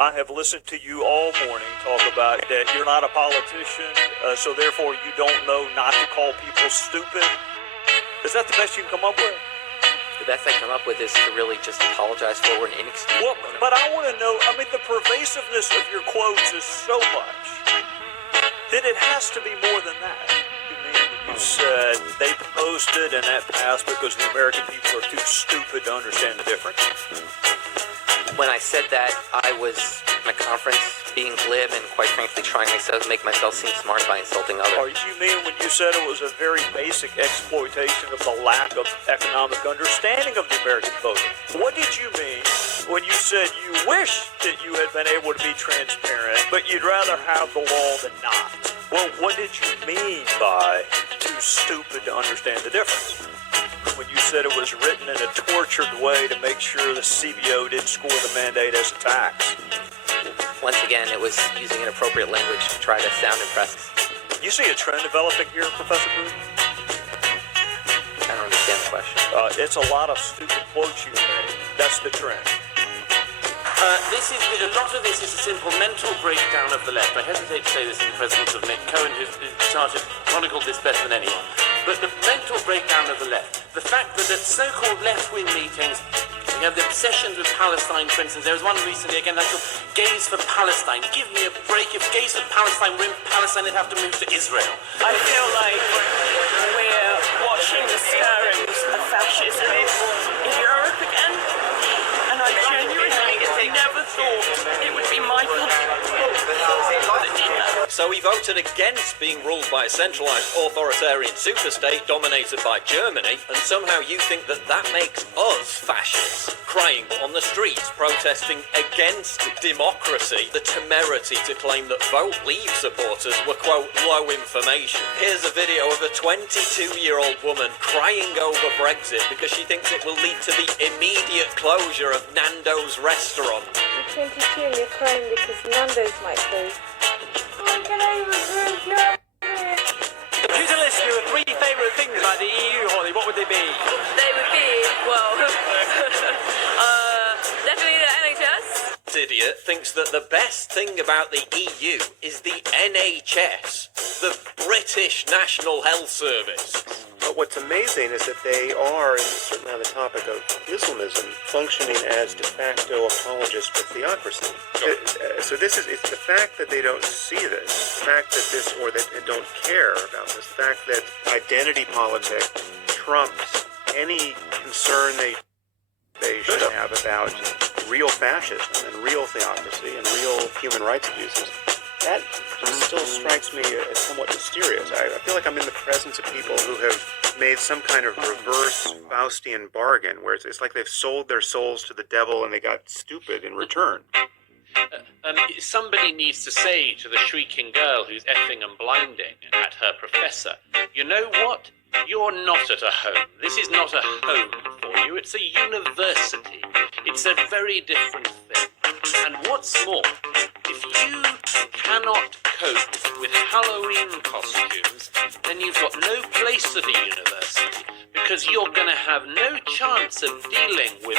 I have listened to you all morning talk about that you're not a politician, so therefore you don't know not to call people stupid. Is that the best you can come up with? The best I come up with is to really just apologize for an inexcusable. Well, but I want to know, I mean, the pervasiveness of your quotes is so much that it has to be more than that. You mean when you said they posted and that passed because the American people are too stupid to understand the difference? When I said that, I was in a conference being glib and quite frankly trying to make myself seem smart by insulting others. Or you mean when you said it was a very basic exploitation of the lack of economic understanding of the American voter? What did you mean when you said you wish that you had been able to be transparent, but you'd rather have the law than not? Well, what did you mean by too stupid to understand the difference? When you said it was written in a tortured way to make sure the CBO didn't score the mandate as a tax. Once again, it was using inappropriate language to try to sound impressive. You see a trend developing here, Professor Booth? I don't understand the question. It's a lot of stupid quotes you made. That's the trend. A lot of this is a simple mental breakdown of the left. I hesitate to say this in the presence of Nick Cohen, who's chronicled this better than anyone. But the mental breakdown of the left, the fact that at so-called left-wing meetings, we have the obsessions with Palestine, for instance. There was one recently, again, that's called Gays for Palestine. Give me a break. If Gays for Palestine were in Palestine, they'd have to move to Israel. I feel like we're watching the stirrings of fascism in Europe again, and I genuinely never thought it would be my country. So he voted against being ruled by a centralised authoritarian superstate dominated by Germany, and somehow you think that that makes us fascists, crying on the streets, protesting against democracy, the temerity to claim that Vote Leave supporters were, quote, low information. Here's a video of a 22-year-old woman crying over Brexit because she thinks it will lead to the immediate closure of Nando's restaurant. You're 22 and you're crying because Nando's might close. If you could list your 3 favourite things about the EU, Holly, what would they be? They would be, well, definitely the NHS. This idiot thinks that the best thing about the EU is the NHS, the British National Health Service. But what's amazing is that they are, and certainly on the topic of Islamism, functioning as de facto apologists for theocracy. So this is, it's the fact that they don't see this, the fact that this, or that they don't care about this, the fact that identity politics trumps any concern they should have about real fascism and real theocracy and real human rights abuses. That still strikes me as somewhat mysterious. I feel like I'm in the presence of people who have made some kind of reverse Faustian bargain, where it's like they've sold their souls to the devil and they got stupid in return. Somebody needs to say to the shrieking girl who's effing and blinding at her professor, you know what? You're not at a home. This is not a home for you. It's a university. It's a very different thing. And what's more, if you cannot cope with Halloween costumes, then you've got no place at a university, because you're going to have no chance of dealing with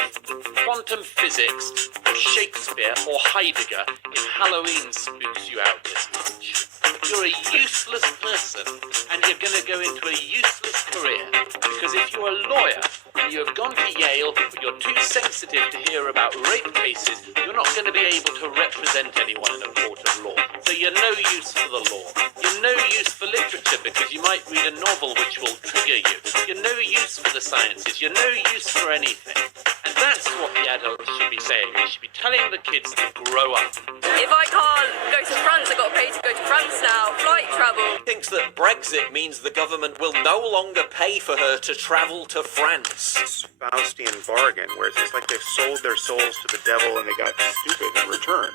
quantum physics or Shakespeare or Heidegger if Halloween spooks you out this much. You're a useless person, and you're going to go into a useless career, because if you're a lawyer and you have gone to Yale but you're too sensitive to hear about rape cases, you're not going to be able to represent anyone in a court of law. So you're no use for the law. You're no use for literature, because you might read a novel which will trigger you. You're no use for the sciences. You're no use for anything. And that's what the adults should be saying. They should be telling the kids to grow up. If I can't go to France, I've got to pay to go to France now. Flight travel. He thinks that Brexit means the government will no longer pay for her to travel to France. Faustian bargain, where it's like they've sold their souls to the devil and they got stupid in return.